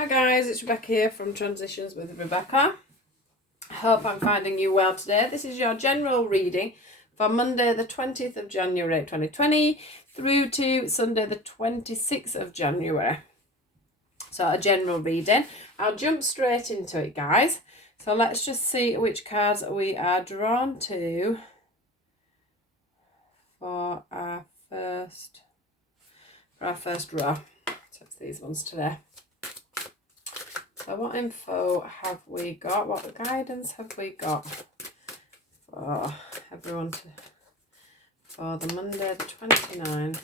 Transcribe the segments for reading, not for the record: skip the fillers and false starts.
Hi guys, it's Rebecca here from Transitions with Rebecca. Hope I'm finding you well today. This is your general reading for Monday the 20th of January 2020 through to Sunday the 26th of January. So a general reading. I'll jump straight into it, guys. So let's just see which cards we are drawn to for our first row. So it's these ones today. So what info have we got? What guidance have we got for everyone for the Monday the 29th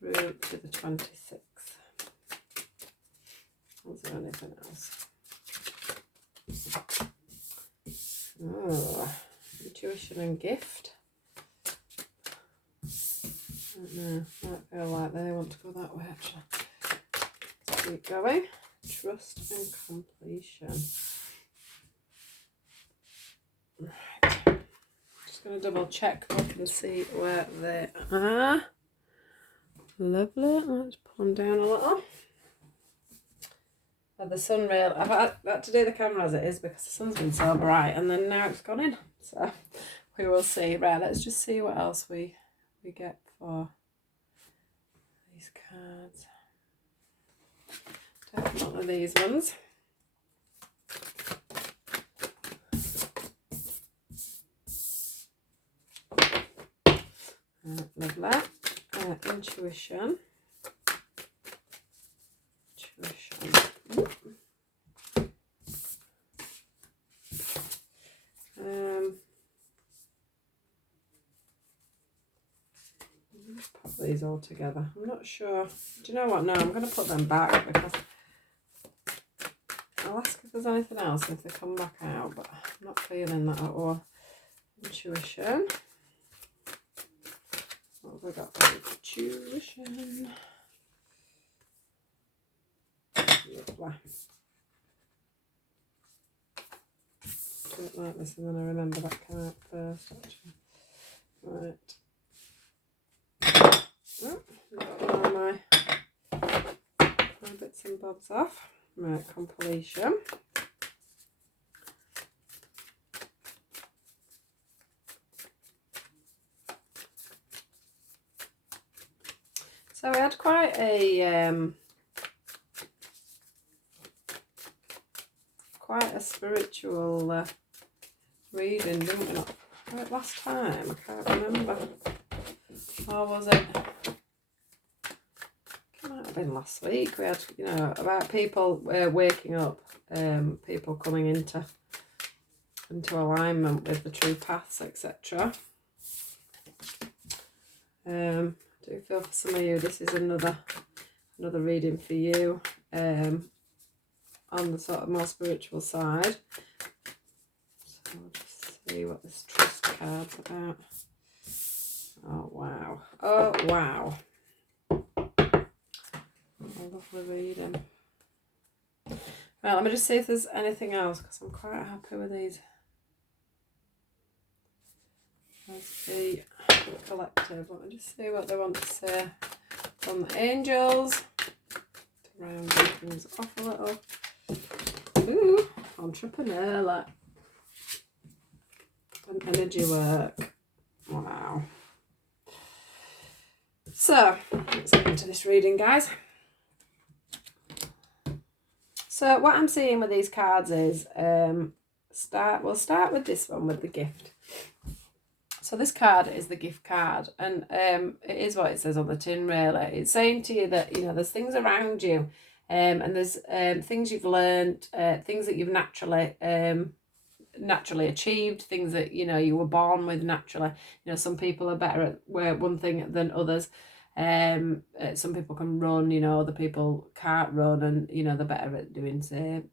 through to the 26th? Is there anything else? Oh, intuition and gift. I don't know. Might feel like they want to go that way actually. Let's keep going. Trust and completion. Right. Just going to double check up and see where they are. Lovely. Let's pull them down a little. The sun rail. I've had to do the camera as it is because the sun's been so bright, and then now it's gone in. So we will see. Right. Let's just see what else we get for these cards. Definitely these ones. Lovely. Intuition. Pop these all together. I'm not sure. Do you know what? No, I'm going to put them back because I'll ask if there's anything else if they come back out, but I'm not feeling that at all. Intuition. What have we got for intuition? Lovely. Do it like this and then I remember that came out first actually. Right. Oh, got all my bits and bobs off. Right, completion. So we had quite a spiritual reading, didn't we? Right, last time, I can't remember. Or was it? It might have been last week. We had, about people waking up, people coming into alignment with the true paths, etc. I do feel for some of you this is another reading for you on the sort of more spiritual side. So we'll just see what this trust card's about. Oh wow. Oh wow. I love the reading. Right, let me just see if there's anything else because I'm quite happy with these. There's the collective. Let me just see what they want to say from the angels. To round things off a little. Ooh, entrepreneur. And energy work. Wow. So, let's get into this reading, guys. So, what I'm seeing with these cards is, we'll start with this one, with the gift. So, this card is the gift card, and it is what it says on the tin, really. It's saying to you that, there's things around you, and there's things you've learned, things that you've naturally achieved, things that you were born with naturally. Some people are better at one thing than others. Some people can run, other people can't run, and they're better at doing, say,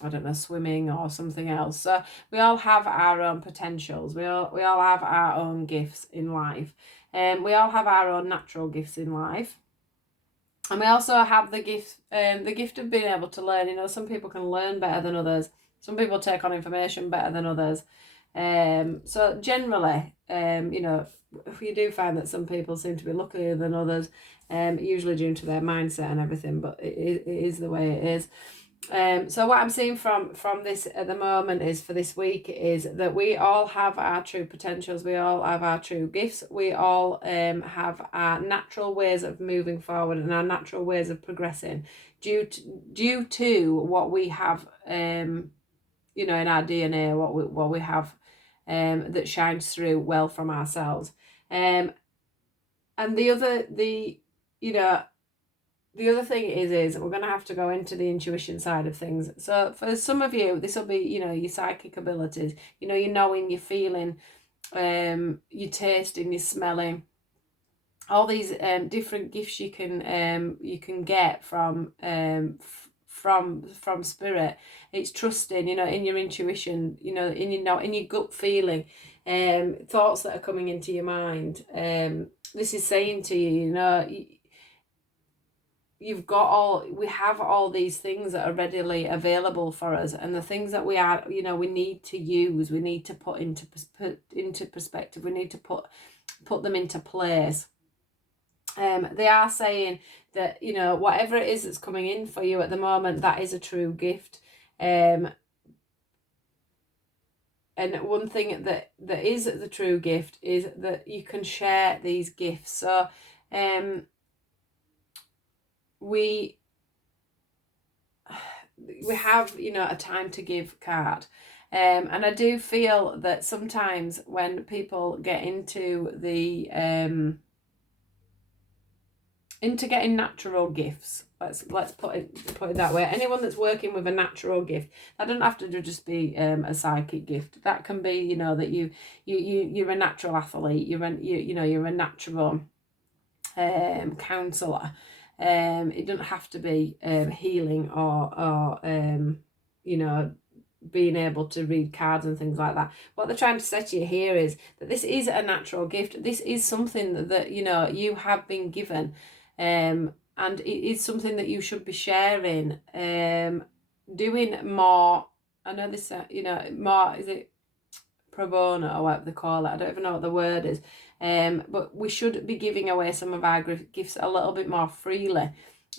I don't know, swimming or something else. So we all have our own potentials. We all have our own gifts in life, and we all have our own natural gifts in life. And we also have the gift of being able to learn. Some people can learn better than others. Some people take on information better than others. So generally, you know, we do find that some people seem to be luckier than others, usually due to their mindset and everything, but it is the way it is. So what I'm seeing from this at the moment is, for this week, is that we all have our true potentials, we all have our true gifts, we all have our natural ways of moving forward and our natural ways of progressing due to what we have, you know, in our DNA, what we have that shines through well from ourselves. And you know, the other thing is we're going to have to go into the intuition side of things. So for some of you, this will be, you know, your psychic abilities, you know, your knowing, your feeling, your tasting, your smelling, all these different gifts you can get from from spirit. It's trusting, you know, in your intuition, you know, in your gut feeling, thoughts that are coming into your mind. This is saying to you, you know, we have all these things that are readily available for us, and the things that we are, you know, we need to use, we need to put into perspective, we need to put them into place. They are saying that, you know, whatever it is that's coming in for you at the moment, that is a true gift. And one thing that is the true gift is that you can share these gifts. So we have, you know, a time to give card. And I do feel that sometimes when people get into the into getting natural gifts, let's put it that way, anyone that's working with a natural gift, that doesn't have to just be a psychic gift. That can be, you know, that you're a natural athlete, you're a natural counselor. It doesn't have to be healing or you know, being able to read cards and things like that. What they're trying to say to you here is that this is a natural gift. This is something that you know, you have been given, and it is something that you should be sharing, doing more. I know this, you know, more, is it pro bono or whatever they call it? I don't even know what the word is. But we should be giving away some of our gifts a little bit more freely.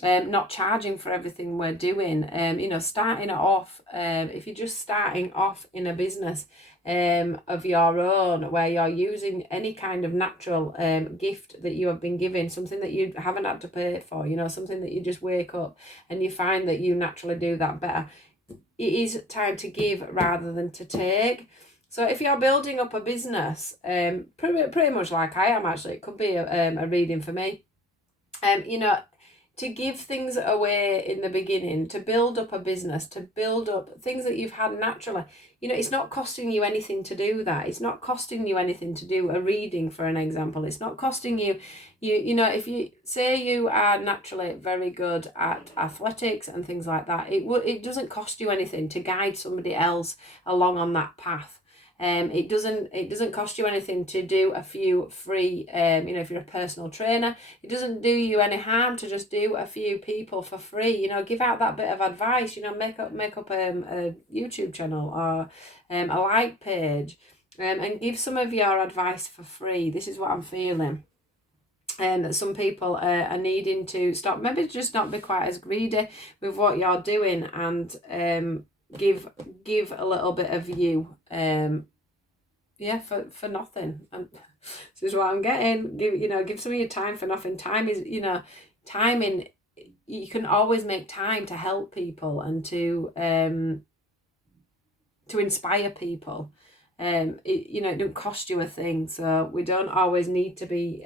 Not charging for everything we're doing. You know, starting it off, if you're just starting off in a business of your own, where you're using any kind of natural gift that you have been given, something that you haven't had to pay for, you know, something that you just wake up and you find that you naturally do that better. It is time to give rather than to take. So if you're building up a business, pretty much like I am, actually, it could be a reading for me. You know, to give things away in the beginning, to build up a business, to build up things that you've had naturally. You know, it's not costing you anything to do that. It's not costing you anything to do a reading, for an example. It's not costing you, you know, if you say you are naturally very good at athletics and things like that, it doesn't cost you anything to guide somebody else along on that path. It doesn't cost you anything to do a few free, you know, if you're a personal trainer, it doesn't do you any harm to just do a few people for free. You know, give out that bit of advice. You know, make up a YouTube channel or a like page, and give some of your advice for free. This is what I'm feeling. That some people are needing to stop, maybe just not be quite as greedy with what you're doing, and give a little bit of you, yeah, for nothing. And this is what I'm getting. Give some of your time for nothing. Time is, you know, timing. You can always make time to help people and to inspire people. You know, it don't cost you a thing, so we don't always need to be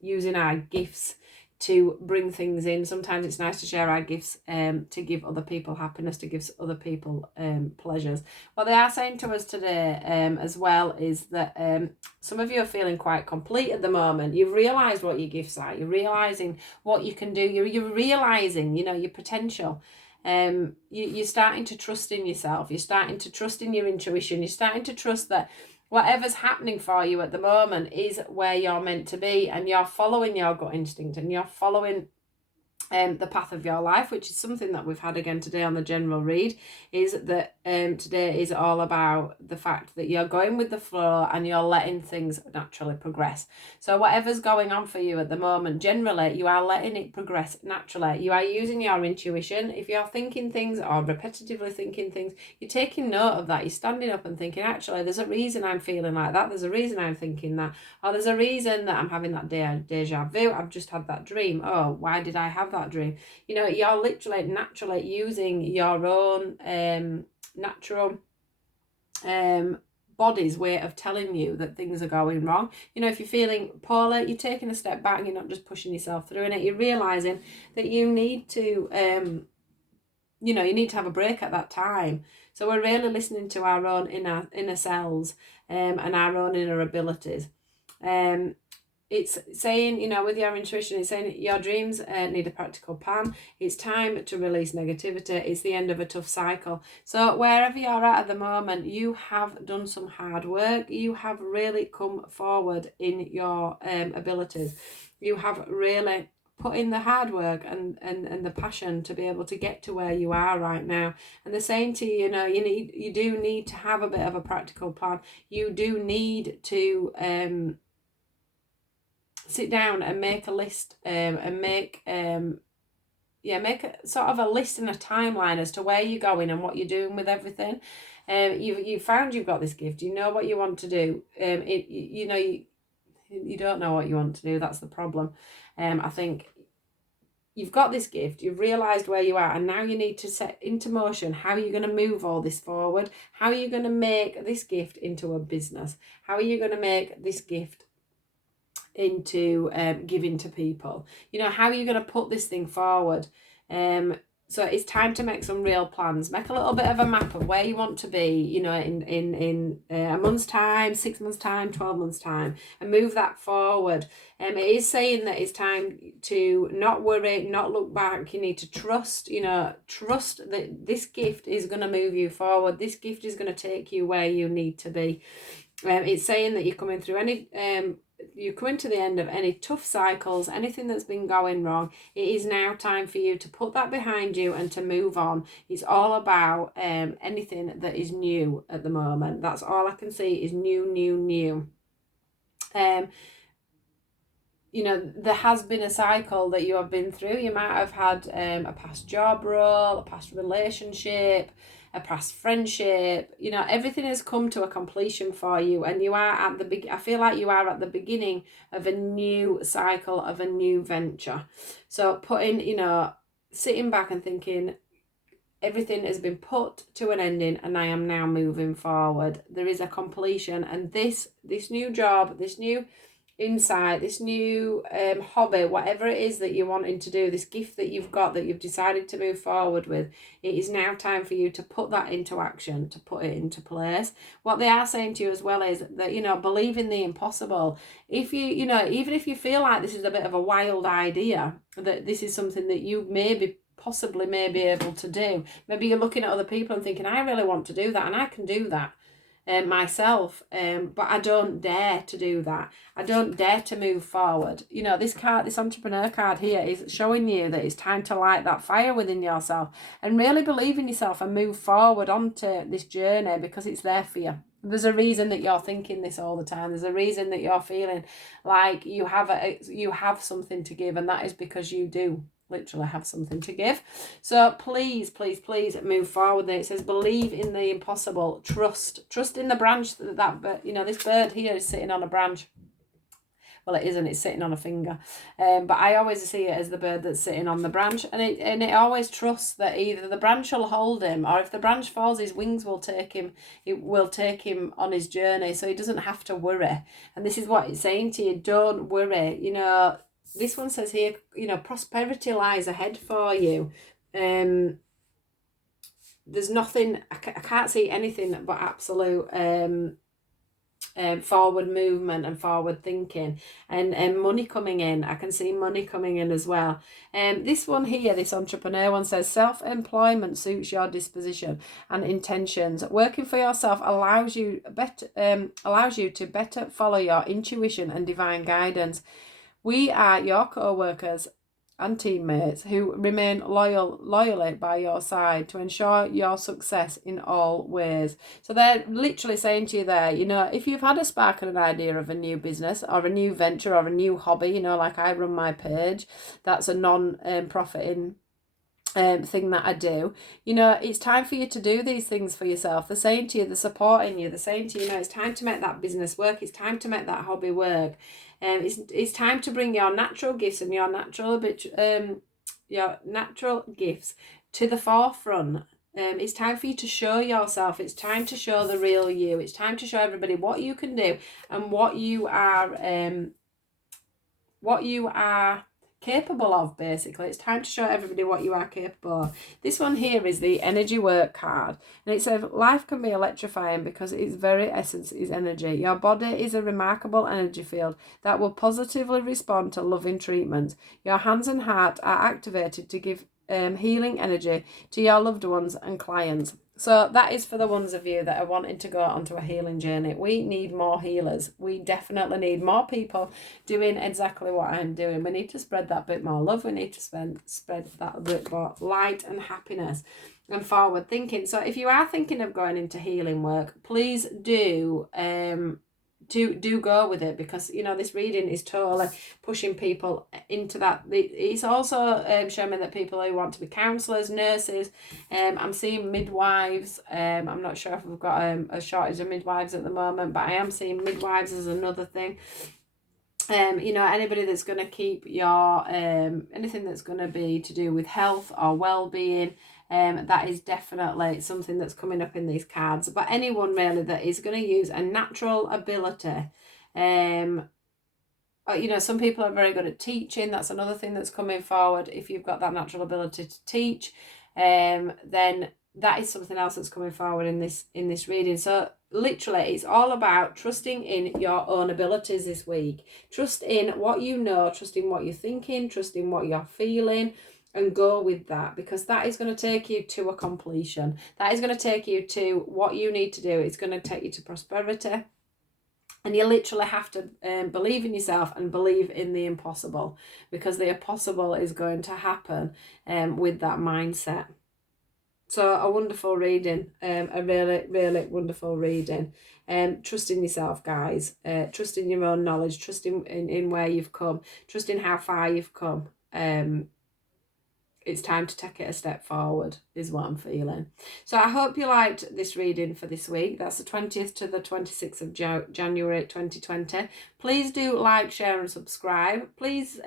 using our gifts to bring things in. Sometimes it's nice to share our gifts, to give other people happiness, to give other people pleasures. What they are saying to us today, as well, is that some of you are feeling quite complete at the moment. You've realised what your gifts are. You're realising what you can do. You're realising, you know, your potential. You're starting to trust in yourself. You're starting to trust in your intuition. You're starting to trust that whatever's happening for you at the moment is where you're meant to be, and you're following your gut instinct, and you're following the path of your life, which is something that we've had again today on the general read, is that today is all about the fact that you're going with the flow and you're letting things naturally progress. So whatever's going on for you at the moment, generally you are letting it progress naturally. You are using your intuition. If you're thinking things or repetitively thinking things, you're taking note of that. You're standing up and thinking, actually, there's a reason I'm feeling like that. There's a reason I'm thinking that. Or there's a reason that I'm having that deja vu. I've just had that dream. Oh, why did I have that dream? You know, you're literally naturally using your own natural body's way of telling you that things are going wrong. You know, if you're feeling poorly, you're taking a step back, you're not just pushing yourself through in it, you're realizing that you need to you know, you need to have a break at that time. So we're really listening to our own inner selves and our own inner abilities. It's saying, you know, with your intuition, it's saying your dreams need a practical plan. It's time to release negativity. It's the end of a tough cycle. So wherever you're at the moment, you have done some hard work. You have really come forward in your abilities. You have really put in the hard work and the passion to be able to get to where you are right now. And they're saying to you, you know, you do need to have a bit of a practical plan. You do need to sit down and make a list and make a sort of a list and a timeline as to where you're going and what you're doing with everything. You found you've got this gift. You know what you want to do. You know you don't know what you want to do. That's the problem. I think you've got this gift. You've realised where you are, and now you need to set into motion how you're going to move all this forward. How are you going to make this gift into a business? How are you going to make this gift into giving to people? You know, how are you going to put this thing forward? So it's time to make some real plans. Make a little bit of a map of where you want to be, you know, in a month's time, 6 months time, 12 months time, and move that forward. It is saying that it's time to not worry, not look back. You need to trust, you know, trust that this gift is going to move you forward. This gift is going to take you where you need to be. It's saying that you're coming through you're coming to the end of any tough cycles, anything that's been going wrong. It is now time for you to put that behind you and to move on. It's all about anything that is new at the moment. That's all I can see is new. You know, there has been a cycle that you have been through. You might have had a past job role, a past relationship, a past friendship. You know, everything has come to a completion for you, and you are at the I feel like you are at the beginning of a new cycle, of a new venture. So you know, sitting back and thinking, everything has been put to an ending and I am now moving forward. There is a completion, and this new job, this new insight, this new hobby, whatever it is that you're wanting to do, this gift that you've got that you've decided to move forward with, it is now time for you to put that into action, to put it into place. What they are saying to you as well is that, you know, believe in the impossible. If you know, even if you feel like this is a bit of a wild idea, that this is something that you possibly may be able to do. Maybe you're looking at other people and thinking, I really want to do that and I can do that myself, but I don't dare to do that. I don't dare to move forward. You know, this entrepreneur card here is showing you that it's time to light that fire within yourself and really believe in yourself and move forward onto this journey, because it's there for you. There's a reason that you're thinking this all the time. There's a reason that you're feeling like you have something to give, and that is because you do literally have something to give. So please move forward. It says believe in the impossible. Trust in the branch that you know, this bird here is sitting on a branch. Well, it isn't, it's sitting on a finger, but I always see it as the bird that's sitting on the branch, and it always trusts that either the branch will hold him, or if the branch falls, his wings will take him. It will take him on his journey, so he doesn't have to worry. And this is what it's saying to you: don't worry. You know, this one says here, you know, prosperity lies ahead for you. There's nothing, I can't see anything but absolute forward movement and forward thinking, and money coming in. I can see money coming in as well. This one here, this entrepreneur one, says self-employment suits your disposition and intentions. Working for yourself allows you to better follow your intuition and divine guidance. We are your co-workers and teammates who remain loyally by your side to ensure your success in all ways. So they're literally saying to you there, you know, if you've had a spark and an idea of a new business or a new venture or a new hobby, you know, like I run my page, that's a non-profiting thing that I do. You know, it's time for you to do these things for yourself. They're saying to you, they're supporting you, they're saying to you, you know, it's time to make that business work, it's time to make that hobby work. It's time to bring your natural gifts and your natural gifts to the forefront. It's time for you to show yourself. It's time to show the real you. It's time to show everybody what you can do and what you are capable of. Basically, it's time to show everybody what you are capable of. This one here is the energy work card, and it says life can be electrifying because its very essence is energy. Your body is a remarkable energy field that will positively respond to loving treatment. Your hands and heart are activated to give healing energy to your loved ones and clients. So that is for the ones of you that are wanting to go onto a healing journey. We need more healers. We definitely need more people doing exactly what I'm doing. We need to spread that bit more love. We need to spread that bit more light and happiness and forward thinking. So if you are thinking of going into healing work, please do go with it, because you know this reading is totally pushing people into that. It's also showing me that people who want to be counsellors, nurses, I'm seeing midwives. I'm not sure if we've got a shortage of midwives at the moment, but I am seeing midwives as another thing. You know, anybody that's going to keep your anything that's going to be to do with health or well-being, that is definitely something that's coming up in these cards. But anyone really that is going to use a natural ability, you know, some people are very good at teaching. That's another thing that's coming forward. If you've got that natural ability to teach, then that is something else that's coming forward in this reading. So literally, it's all about trusting in your own abilities this week. Trust in what you know, trust in what you're thinking, trust in what you're feeling, and go with that, because that is going to take you to a completion. That is going to take you to what you need to do. It's going to take you to prosperity. And you literally have to believe in yourself and believe in the impossible, because the impossible is going to happen with that mindset. So a wonderful reading, a really, really wonderful reading. Trust in yourself, guys. Trust in your own knowledge. Trust in where you've come. Trust in how far you've come. It's time to take it a step forward is what I'm feeling. So I hope you liked this reading for this week. That's the 20th to the 26th of January 2020. Please do like, share and subscribe. Please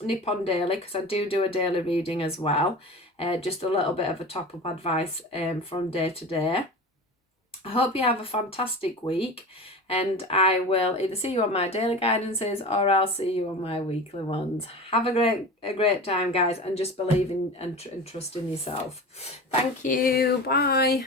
nip on daily, because I do a daily reading as well. Just a little bit of a top-up advice from day to day. I hope you have a fantastic week, and I will either see you on my daily guidances or I'll see you on my weekly ones. Have a great time, guys, and just believe in and trust in yourself. Thank you. Bye.